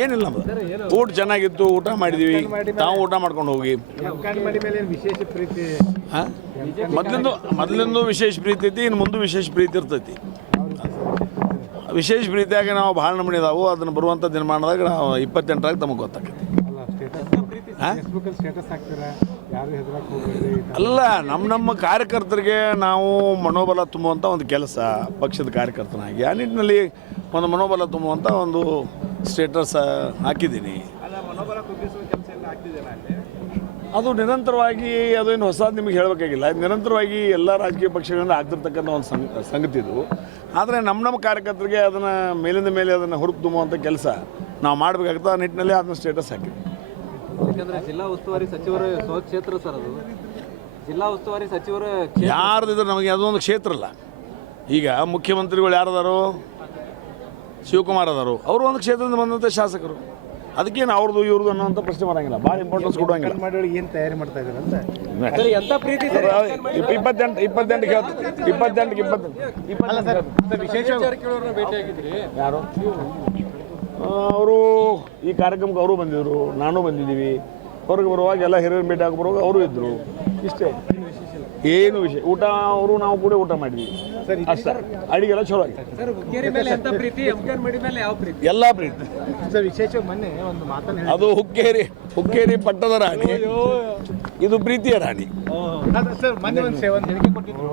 ಏನಿಲ್ಲ ನಮ್ಮದು ಊಟ ಚೆನ್ನಾಗಿತ್ತು, ಊಟ ಮಾಡಿದ್ದೀವಿ, ತಾವು ಊಟ ಮಾಡ್ಕೊಂಡು ಹೋಗಿ. ವಿಶೇಷ ಪ್ರೀತಿ ಮೊದಲಿಂದು ವಿಶೇಷ ಪ್ರೀತಿ ಐತಿ, ಇನ್ನು ಮುಂದೆ ವಿಶೇಷ ಪ್ರೀತಿ ಇರ್ತೈತಿ. ವಿಶೇಷ ಪ್ರೀತಿಯಾಗಿ ನಾವು ಭಾಳ ನಮೂನಿ ಇದಾವು. ಅದನ್ನು ಬರುವಂಥ ದಿನಮಾನದಾಗ ನಾವು 28ರಾಗ ತಮಗೆ ಗೊತ್ತಾಗ್ತೈತಿ. ಅಲ್ಲ, ನಮ್ಮ ಕಾರ್ಯಕರ್ತರಿಗೆ ನಾವು ಮನೋಬಲ ತುಂಬುವಂಥ ಒಂದು ಕೆಲಸ ಪಕ್ಷದ ಕಾರ್ಯಕರ್ತನಾಗಿ ಆ ನಿಟ್ಟಿನಲ್ಲಿ ಒಂದು ಮನೋಬಲ ತುಂಬುವಂಥ ಒಂದು ಸ್ಟೇಟಸ್ ಹಾಕಿದ್ದೀನಿ. ಅದು ನಿರಂತರವಾಗಿ, ಅದೇನು ಹೊಸದು ನಿಮಗೆ ಹೇಳಬೇಕಾಗಿಲ್ಲ, ನಿರಂತರವಾಗಿ ಎಲ್ಲ ರಾಜಕೀಯ ಪಕ್ಷಗಳಿಂದ ಆಗ್ತಿರ್ತಕ್ಕಂಥ ಒಂದು ಸಂಗತಿ ಇದು. ಆದರೆ ನಮ್ಮ ಕಾರ್ಯಕರ್ತರಿಗೆ ಅದನ್ನು ಮೇಲಿಂದ ಮೇಲೆ ಅದನ್ನು ಹುರುಪು ತುಂಬುವಂಥ ಕೆಲಸ ನಾವು ಮಾಡಬೇಕಾಗ್ತದೆ. ಆ ನಿಟ್ಟಿನಲ್ಲಿ ಅದನ್ನು ಸ್ಟೇಟಸ್ ಹಾಕಿದ್ವಿ. ಯಾಕಂದರೆ ಜಿಲ್ಲಾ ಉಸ್ತುವಾರಿ ಸಚಿವರು ಸ್ವಕ್ಷೇತ್ರ ಸರ್, ಅದು ಜಿಲ್ಲಾ ಉಸ್ತುವಾರಿ ಸಚಿವರು ಯಾರ್ದಿದ್ರೆ ನಮಗೆ ಅದೊಂದು ಕ್ಷೇತ್ರ ಅಲ್ಲ. ಈಗ ಮುಖ್ಯಮಂತ್ರಿಗಳು ಯಾರದಾರು, ಶಿವಕುಮಾರ್ ಅದಾರು, ಅವರು ಒಂದು ಕ್ಷೇತ್ರದಿಂದ ಬಂದಂಥ ಶಾಸಕರು. ಅದಕ್ಕೇನು ಅವ್ರದ್ದು ಇವ್ರದ್ದು ಅನ್ನೋಂಥ ಪ್ರಶ್ನೆ ಬರೋಂಗಿಲ್ಲ, ಭಾಳ ಇಂಪಾರ್ಟೆನ್ಸ್ ಕೊಡೋಂಗಿಲ್ಲ. ಏನು ತಯಾರಿ ಮಾಡ್ತಾ ಇದ್ದಾರೆ ಅಂತ 28 ಯಾರು ಅವರು ಈ ಕಾರ್ಯಕ್ರಮಕ್ಕೆ ಅವರು ಬಂದಿದ್ದರು, ನಾನು ಬಂದಿದ್ದೀವಿ. ಹೊರಗೆ ಬರುವಾಗ ಎಲ್ಲ ಹಿರಿಯರು ಭೇಟಿ ಆಗಿ ಬರುವಾಗ ಅವರು ಇದ್ದರು. ಇಷ್ಟೇ, ಏನು ವಿಷಯ. ಊಟ ಅವರು ನಾವು ಕೂಡ ಊಟ ಮಾಡಿದ್ವಿ ಅಷ್ಟೇ. ಅಡಿಗೆಲ್ಲ ಚಲೋ ಆಗಿದೆ, ಎಲ್ಲ ಪ್ರೀತಿ. ವಿಶೇಷ ಮೊನ್ನೆ ಒಂದು ಮಾತನ್ನು ಅದು ಹುಕ್ಕೇರಿ ಪಟ್ಟದ ರಾಣಿ, ಇದು ಪ್ರೀತಿಯ ರಾಣಿ. ಸರ್ ಮೊನ್ನೆ ಒಂದು ಹೇಳಿಕೆ ಕೊಟ್ಟಿದ್ರು.